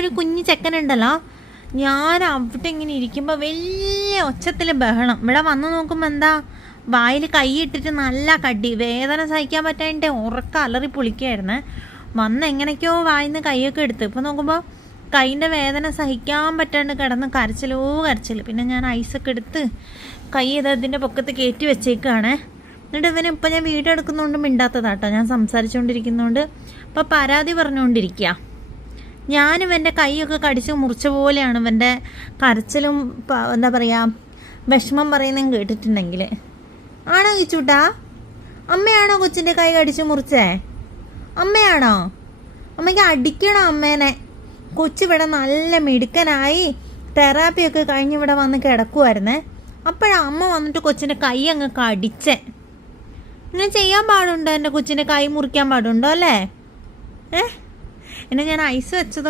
ഒരു കുഞ്ഞു ചെക്കനുണ്ടല്ലോ, ഞാൻ അവിടെ ഇങ്ങനെ ഇരിക്കുമ്പോൾ വലിയ ഒച്ചത്തിൽ ബഹളം. ഇവിടെ വന്ന് നോക്കുമ്പോൾ എന്താ, വായിൽ കൈയിട്ടിട്ട് നല്ല കടി, വേദന സഹിക്കാൻ പറ്റാതിൻ്റെ ഉറക്കം അലറി പൊളിക്കായിരുന്നു. വന്ന് എങ്ങനെയൊക്കെയോ വായിന്ന് കൈയൊക്കെ എടുത്ത്, ഇപ്പോൾ നോക്കുമ്പോൾ കൈൻ്റെ വേദന സഹിക്കാൻ പറ്റാണ്ട് കിടന്ന് കരച്ചിലോ കരച്ചിൽ. പിന്നെ ഞാൻ ഐസൊക്കെ എടുത്ത് കൈ ഇതിൻ്റെ പൊക്കത്ത് കയറ്റി വെച്ചേക്കാണ്. എന്നിട്ട് ഇവന് ഇപ്പം ഞാൻ വീഡിയോ എടുക്കുന്നതുകൊണ്ട് മിണ്ടാത്തതാട്ടോ, ഞാൻ സംസാരിച്ചുകൊണ്ടിരിക്കുന്നതുകൊണ്ട് ഇപ്പോൾ പരാതി പറഞ്ഞുകൊണ്ടിരിക്കുക. ഞാനിവൻ്റെ കൈയൊക്കെ കടിച്ച് മുറിച്ച പോലെയാണ് ഇവൻ്റെ കരച്ചിലും എന്താ പറയുക വിഷമം പറയുന്നതും കേട്ടിട്ടുണ്ടെങ്കിൽ. ആണോ കിച്ചൂട്ടാ? അമ്മയാണോ കൊച്ചിൻ്റെ കൈ കടിച്ച് മുറിച്ചേ? അമ്മയാണോ? അമ്മയ്ക്ക് അടിക്കണോ അമ്മേനെ? കൊച്ചിവിടെ നല്ല മിടുക്കനായി തെറാപ്പിയൊക്കെ കഴിഞ്ഞ് ഇവിടെ വന്ന് കിടക്കുമായിരുന്നേ. അപ്പോഴാണ് അമ്മ വന്നിട്ട് കൊച്ചിൻ്റെ കൈ അങ്ങ് കടിച്ചേ. ഇങ്ങനെ ചെയ്യാൻ പാടുണ്ടോ? എൻ്റെ കൊച്ചിൻ്റെ കൈ മുറിക്കാൻ പാടുണ്ടോ അല്ലേ? എന്നെ ഞാൻ ഐസ് വെച്ചതോ